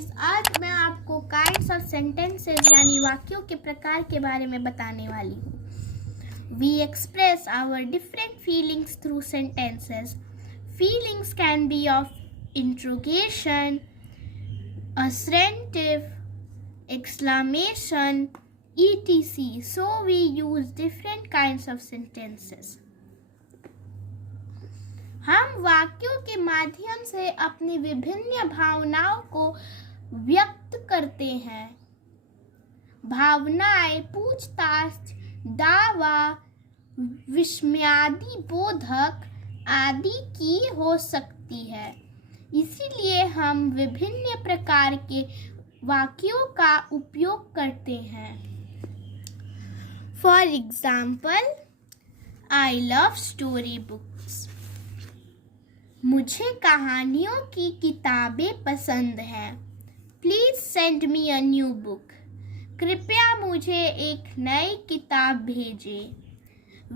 Guys, आज मैं आपको काइंड्स ऑफ सेंटेंसेस यानी वाक्यों के प्रकार के बारे में बताने वाली हूँ। We express our different feelings through sentences. Feelings can be of interrogation, assertive, exclamation, etc. So we use different kinds of sentences. हम वाक्यों के माध्यम से अपनी विभिन्न भावनाओं को व्यक्त करते हैं. भावनाएं पूछताछ, दावा, विस्मयादि बोधक आदि की हो सकती है. इसीलिए हम विभिन्न प्रकार के वाक्यों का उपयोग करते हैं. For example, I love story books. मुझे कहानियों की किताबें पसंद हैं. Please send me a new book. कृपया मुझे एक नई किताब भेजें.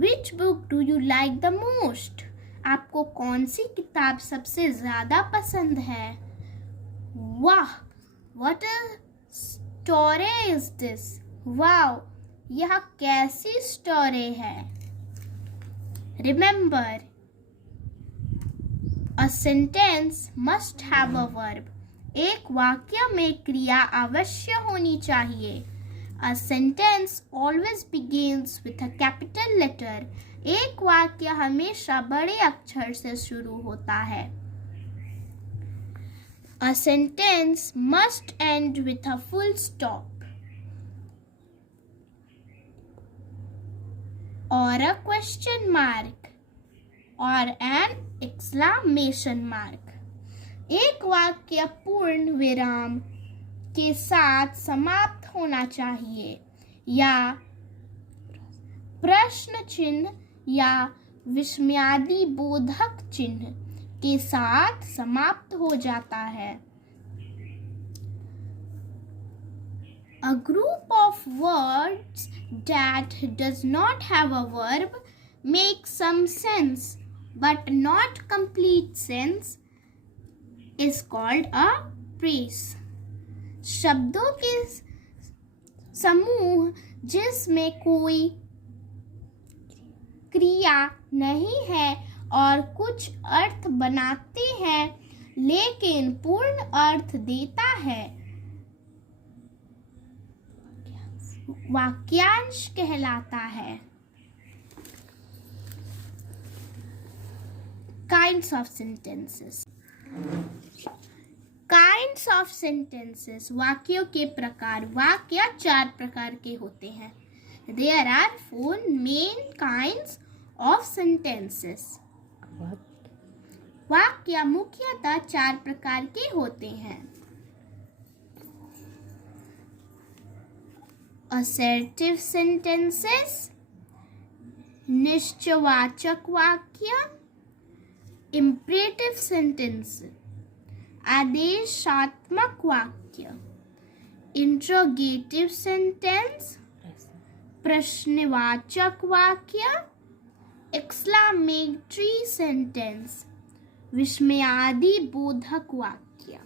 Which book do you like the most? आपको कौन सी किताब सबसे ज्यादा पसंद है? वाह, what a story is this? Wow, यह कैसी स्टोरी है? Remember, A sentence must have a verb. एक वाक्य में क्रिया अवश्य होनी चाहिए. A sentence always begins with a capital letter. एक वाक्य हमेशा बड़े अक्षर से शुरू होता है. A sentence must end with a full stop or a question mark और an exclamation mark. एक वाक्य पूर्ण विराम के साथ समाप्त होना चाहिए या प्रश्न चिन्ह या विस्मयादि बोधक चिन्ह के साथ समाप्त हो जाता है. A group of words that does not have a verb makes some sense but not complete sense is called a phrase. शब्दों के समूह जिसमें कोई क्रिया नहीं है और कुछ अर्थ बनाते हैं लेकिन पूर्ण अर्थ देता है, वाक्यांश कहलाता है. Kinds of sentences. Kinds of sentences. वाक्यों के प्रकार. वाक्य 4 प्रकार के होते हैं. There are 4 main kinds of sentences. वाक्य मुख्यतः 4 प्रकार के होते हैं. Assertive sentences, निश्चयवाचक वाक्य, imperative sentence, आदेशात्मक वाक्य, interrogative sentence, प्रश्नवाचक वाक्य, exclamatory sentence, विस्मयादि बोधक वाक्य.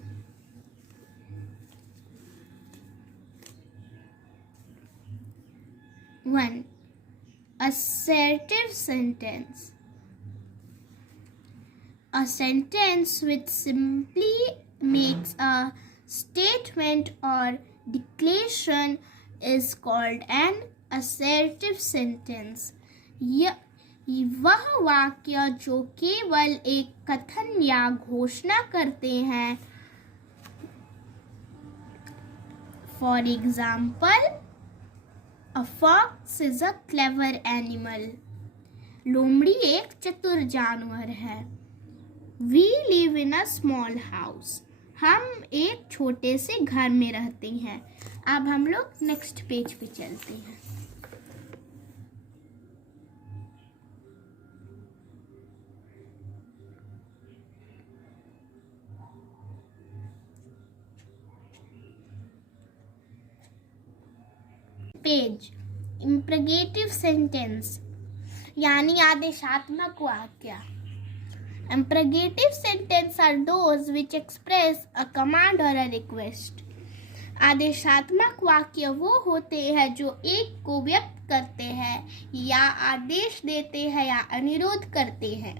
One, assertive sentence. A sentence which simply makes a statement or declaration is called an assertive sentence. वह वाक्य जो केवल एक कथन या घोषणा करते हैं. For example, a fox is a clever animal. लोमड़ी एक चतुर जानवर है. We live in a small house. हम एक छोटे से घर में रहते हैं. अब हम लोग नेक्स्ट पेज पे चलते हैं. पेज imperative sentence यानी आदेशात्मक वाक्य. Imperative sentences are those which express a command or a request. आदेशात्मक वाक्य वो होते हैं जो एक को व्यक्त करते हैं या आदेश देते हैं या अनुरोध करते हैं.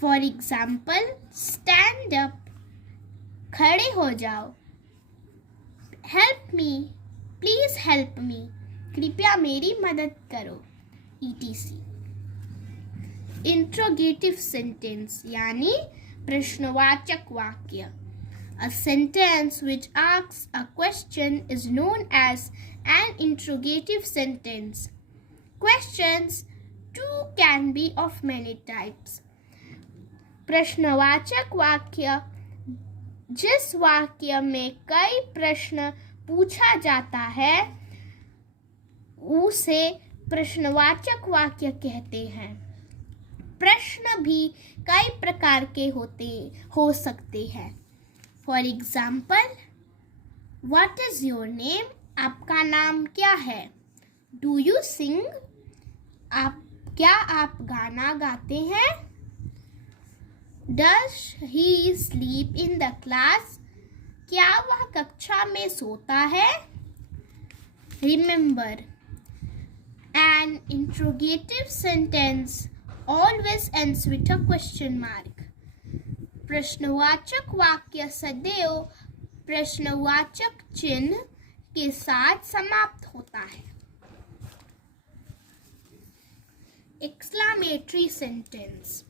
For example, stand up, खड़े हो जाओ. Help me, please help me, कृपया मेरी मदद करो, etc. Interrogative sentence यानी प्रश्नवाचक वाक्य. A sentence which asks a question is known as an interrogative sentence. Questions too can be of many types. प्रश्नवाचक वाक्य जिस वाक्य में कई प्रश्न पूछा जाता है उसे प्रश्नवाचक वाक्य कहते हैं. प्रश्न भी कई प्रकार के हो सकते हैं. For example, what is your name? आपका नाम क्या है? Do you sing? क्या आप गाना गाते हैं? Does he sleep in the class? क्या वह कक्षा में सोता है? Remember, an interrogative sentence always ends with a question mark. प्रश्नवाचक वाक्य सदैव प्रश्नवाचक चिन्ह के साथ समाप्त होता है. एक्सक्लेमेटरी सेंटेंस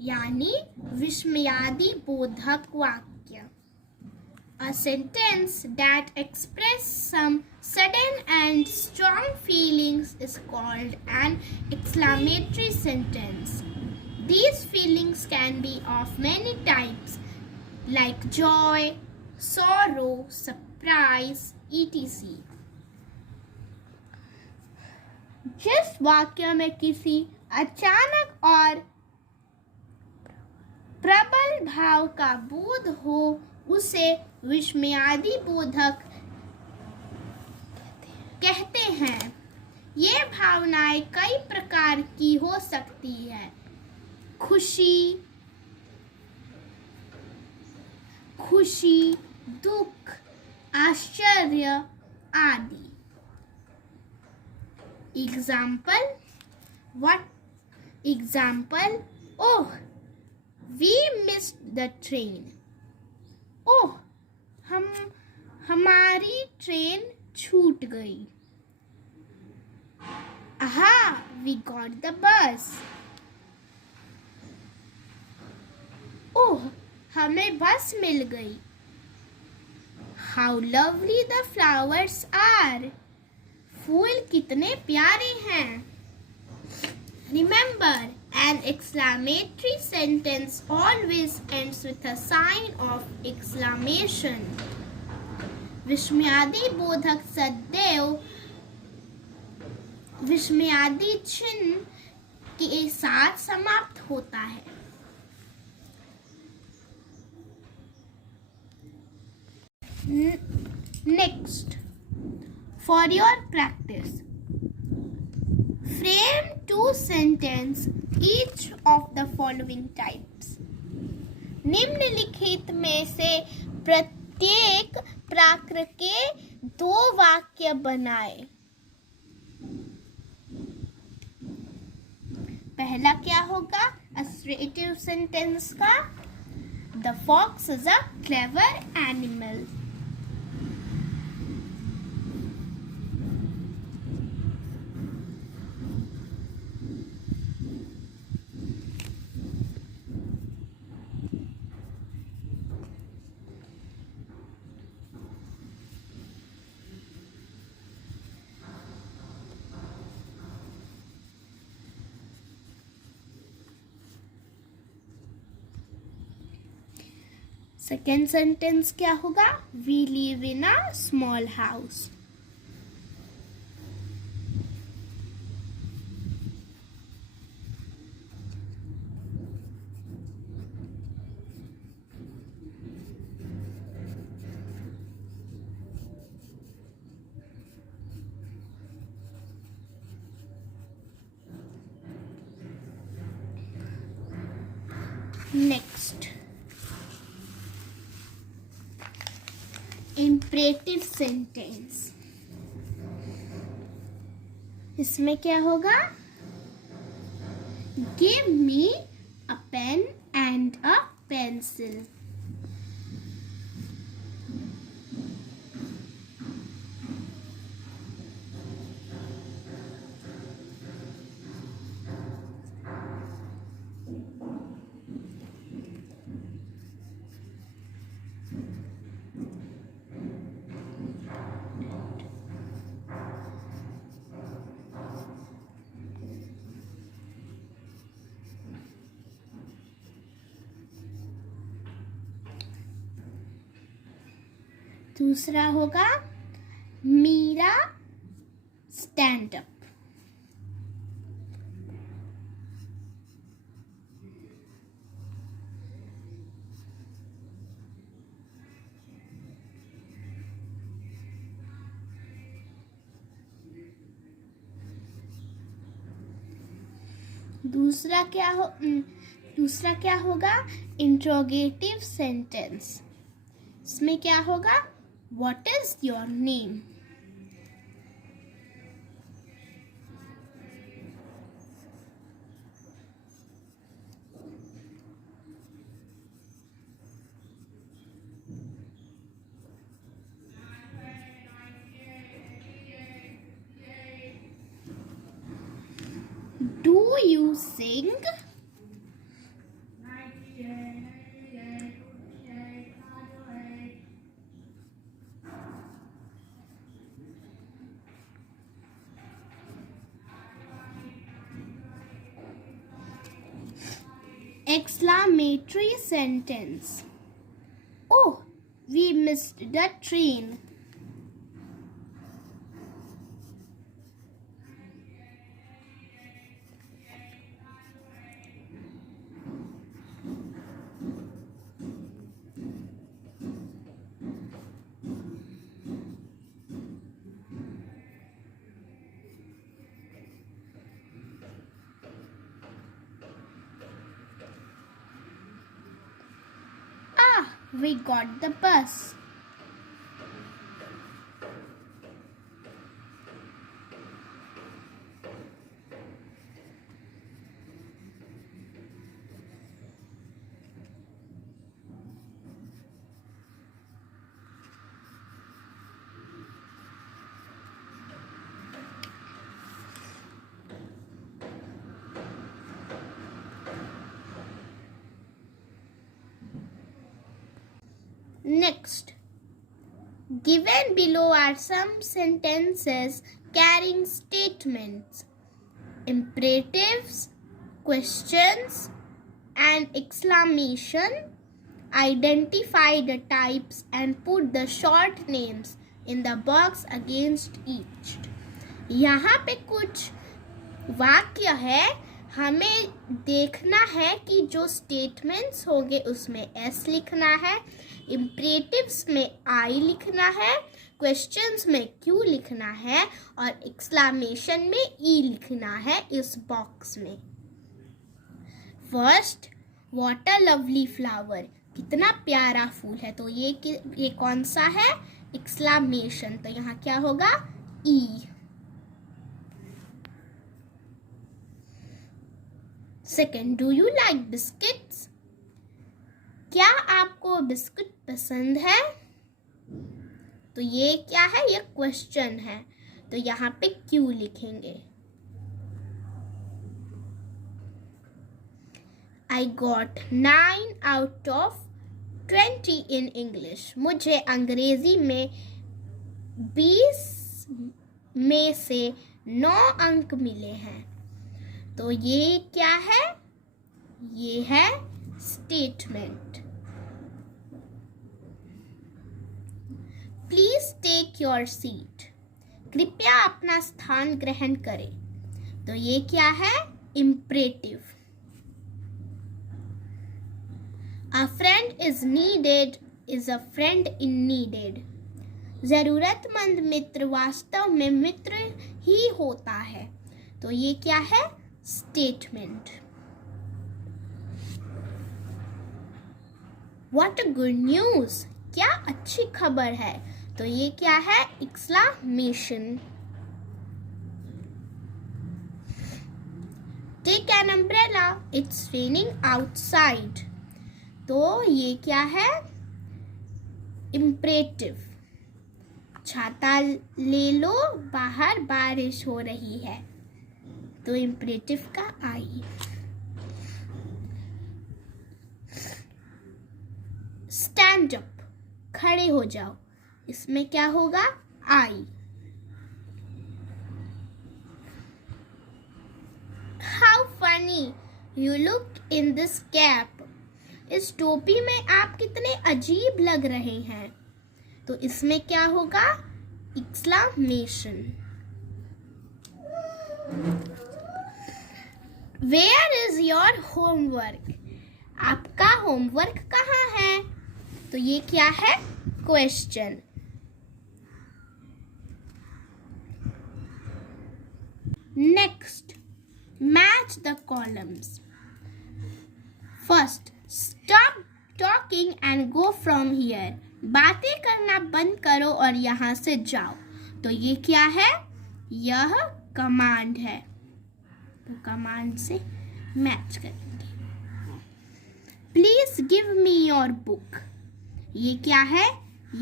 यानी विस्मयादि बोधक वाक्य. A sentence that expresses some sudden and strong feelings is called an exclamatory sentence. These feelings can be of many types like joy, sorrow, surprise, etc. जिस वाक्य में किसी अचानक और प्रबल भाव का बोध हो उसे विस्मयादि बोधक कहते हैं. ये भावनाएं कई प्रकार की हो सकती है. खुशी, दुख, आश्चर्य आदि. Example, oh, we missed the train. ओह, हमारी ट्रेन छूट गई. aha, we got the bus. ओह, हमें बस मिल गई. How lovely the flowers are. फूल कितने प्यारे हैं. Remember, an exclamatory sentence always ends with a sign of exclamation. विस्मयादि बोधक सदैव विस्मयादि चिन्ह के साथ समाप्त होता है. Next, for your practice, frame 2 sentences each of the following types. निम्नलिखित में से प्रत्येक प्रकार के 2 वाक्य बनाएं. पहला क्या होगा assertive sentence का? The fox is a clever animal. Second sentence क्या होगा? We live in a small house. Next, imperative sentence. इसमें क्या होगा? Give me a pen and a pencil. दूसरा होगा मीरा स्टैंड अप। दूसरा क्या होगा? Interrogative sentence. इसमें क्या होगा? What is your name? Do you sing? Exclamatory sentence. Oh, we missed the train. We got the bus. Next, given below are some sentences carrying statements, imperatives, questions, and exclamation. Identify the types and put the short names in the box against each. यहाँ पे कुछ वाक्य है, हमें देखना है कि जो स्टेटमेंट्स होंगे उसमें एस लिखना है, इम्परेटिव्स में आई लिखना है, क्वेश्चंस में क्यू लिखना है और एक्सक्लेमेशन में ई लिखना है इस बॉक्स में। First, what a lovely flower, कितना प्यारा फूल है, तो ये कौन सा है? एक्सक्लेमेशन, तो यहाँ क्या होगा? E. Second, do you like biscuits, क्या आपको बिस्कुट पसंद है? तो ये क्या है? ये क्वेश्चन है, तो यहाँ पे क्यू लिखेंगे। I got 9 out of 20 in English. मुझे अंग्रेजी में 20 में से 9 अंक मिले हैं, तो ये क्या है? ये है statement. Please take your seat, कृपया अपना स्थान ग्रहण करें, तो ये क्या है? Imperative. A friend is needed is a friend in needed. जरूरतमंद मित्र वास्तव में मित्र ही होता है, तो ये क्या है? Statement. What a good news! क्या अच्छी खबर है। तो ये क्या है? Exclamation. Take an umbrella. It's raining outside. तो ये क्या है? Imperative. छाता ले लो, बाहर बारिश हो रही है। तो imperative का I. Stand up. खड़े हो जाओ। इसमें क्या होगा? I. How funny you look in this cap. इस टोपी में आप कितने अजीब लग रहे हैं। तो इसमें क्या होगा? Exclamation. Where is your homework? आपका होमवर्क कहाँ है? तो ये क्या है? Question. Next, match the columns. First, stop talking and go from here. बातें करना बंद करो और यहाँ से जाओ। तो ये क्या है? यह कमांड है। तो कमांड से मैच करेंगे। Please give me your book. ये क्या है?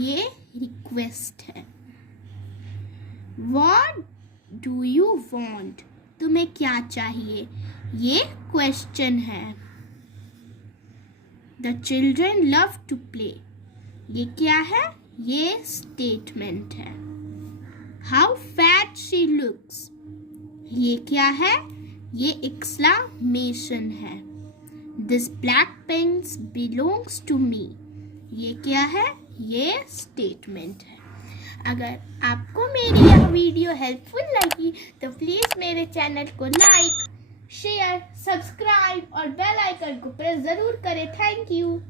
ये रिक्वेस्ट है। What do you want? तुम्हें क्या चाहिए? ये क्वेश्चन है। The children love to play. ये क्या है? ये स्टेटमेंट है। How fat she looks. ये क्या है? ये एक्सक्लेमेशन है। This black pants belongs to me. ये क्या है? ये स्टेटमेंट है। अगर आपको मेरी यह वीडियो हेल्पफुल लगी तो प्लीज़ मेरे चैनल को लाइक, शेयर, सब्सक्राइब और बेल आइकन को प्रेस ज़रूर करें। Thank you.